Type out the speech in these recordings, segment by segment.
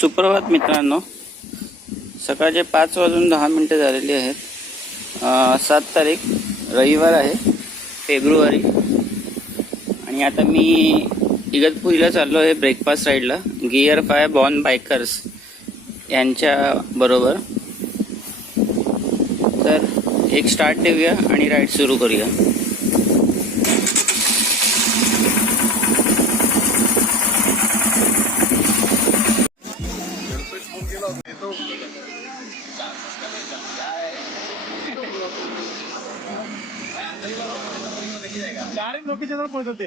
सुप्रभात मित्रांनो, सकाळचे 5:10 झालेली आहेत. 7 तारीख रविवार आहे, फेब्रुवारी. आणि आता मी इगतपुरीला चाललो आहे ब्रेकफास्ट राईडला, गिअर 5 बॉर्न बायकर्स यांच्या बरोबर. तर एक स्टार्ट देऊया आणि राईड सुरू करूया. लोकेशनवर पोहोचते.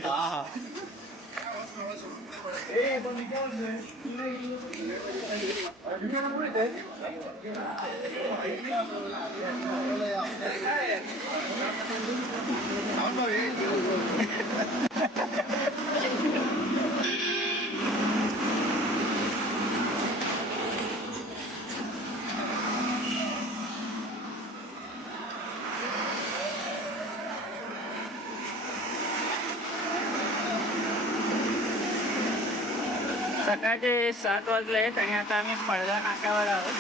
सकाळचे 7 वाजले आहेत आणि आता आम्ही पडदा नाक्यावर आहोत.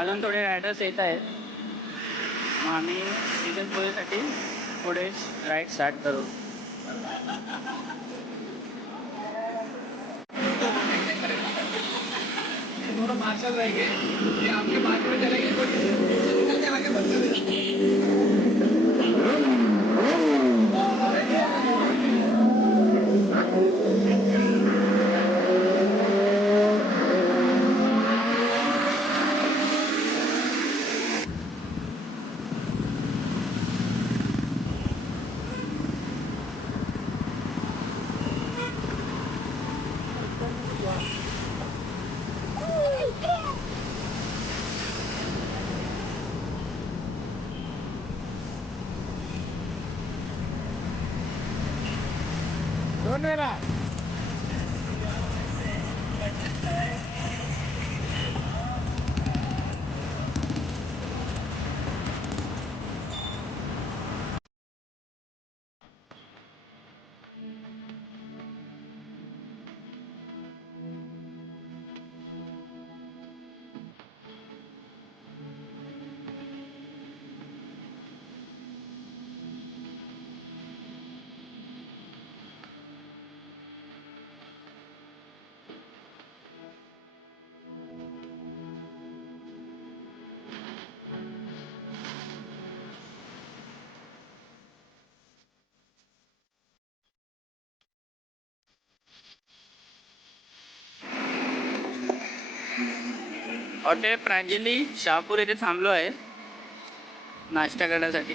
अजून थोडे रायडर्स येत आहेत, मग आम्ही इगतपुरीसाठी पुढे राईड स्टार्ट करू. मार्शल रहेंगे, आपके बाद में चलेंगे. दोन वेळा हॉटेल प्रांजली शहापूर येथे थांबलो आहे नाश्ता करण्यासाठी.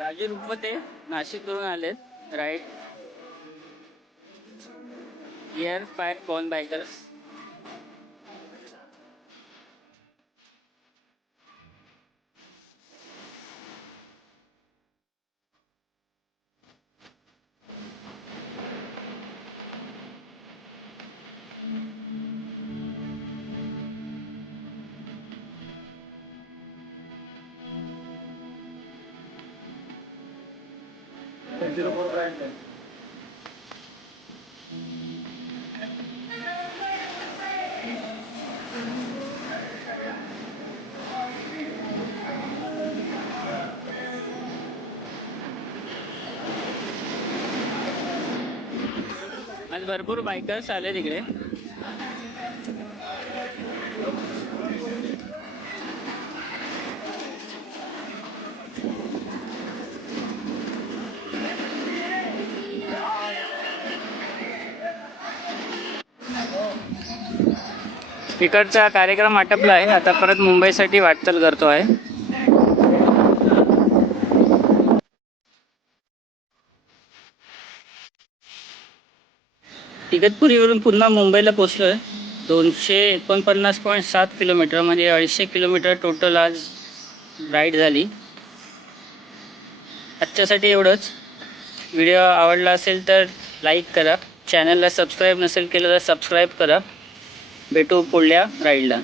राजू रुपते नाशिकवरून आलेत राईट. Here 5 born bikers. आज भरपूर बायकर्स आले तिकडे. इकडचा कार्यक्रम आटपला आहे. आता परत मुंबईसाठी वाटचाल करतो आहे. इगतपुरीवरून पुन्हा मुंबईला पोचलो आहे. 249.7 किलोमीटर म्हणजे 250 किलोमीटर टोटल आज राईड झाली. आजच्यासाठी एवढंच. व्हिडिओ आवडला असेल तर लाईक करा. चॅनलला सबस्क्राईब नसेल केलं तर सबस्क्राईब करा. भेटू पुढल्या राईडला.